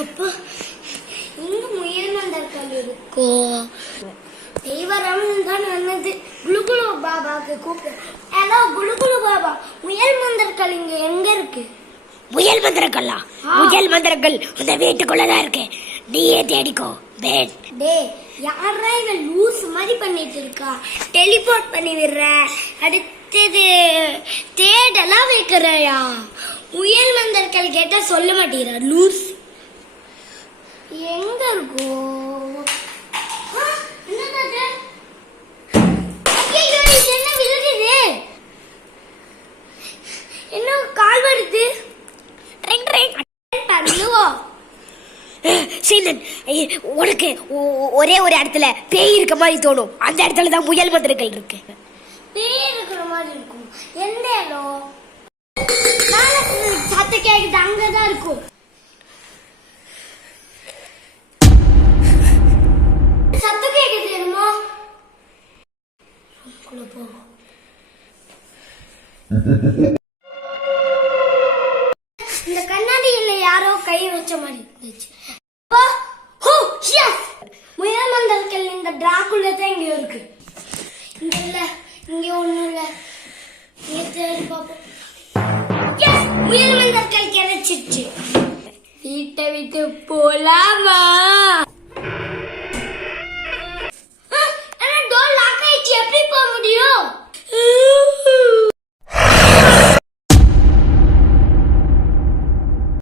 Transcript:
அப்போ இங்க முயல் மந்தர்கள் இருக்கோ தெய்வரம் தான் வந்தது. குலுகுலு பாபாவுக்கு கூப்பிடு. ஹலோ குலுகுலு பாபா, முயல் மந்தர்கள் இங்க எங்க இருக்கு? முயல் மந்திரக்கல்லா? முயல் மந்திரங்கள் அந்த வீட்டுக்குள்ளதான் இருக்கு, நீயே தேடிக்கோ. டே யாரா இவ லூஸ் மாதிரி பண்ணிட்டு இருக்கா? டெலிபோர்ட் பண்ணி விடுற, அடுத்தது தேடலாம் வைக்கிறையா? முயல் மந்தர்கள் கேட்டா சொல்ல மாட்டேங்கிறா லூஸ். எங்க இருக்கோ? என்ன விழுகுது? என்ன கால் வருது? சீனன், உனக்கு ஒரே ஒரு இடத்துல பேய் இருக்க மாதிரி தோணும், அந்த இடத்துல தான் முயல் மந்திரங்கள் இருக்கு. பேய் இருக்கிற மாதிரி இருக்கும். எந்த இடம்? சத்த கேக்குது, அங்கதான் இருக்கும். சத்தம் கேக்குது என்னமோ. இந்த கண்ணாடியில யாரோ கை வச்ச மாதிரி இருந்துச்சு. முயல் மந்தர்கள் இந்த டிராக்குள்ள தான் இங்க இருக்கு. இங்க இல்ல, இங்க ஒண்ணு இல்ல. தேடி பாப்போம். முயல் மந்தர்கள் கிடைச்சிருச்சு. வீட்டை விட்டு போலாமா?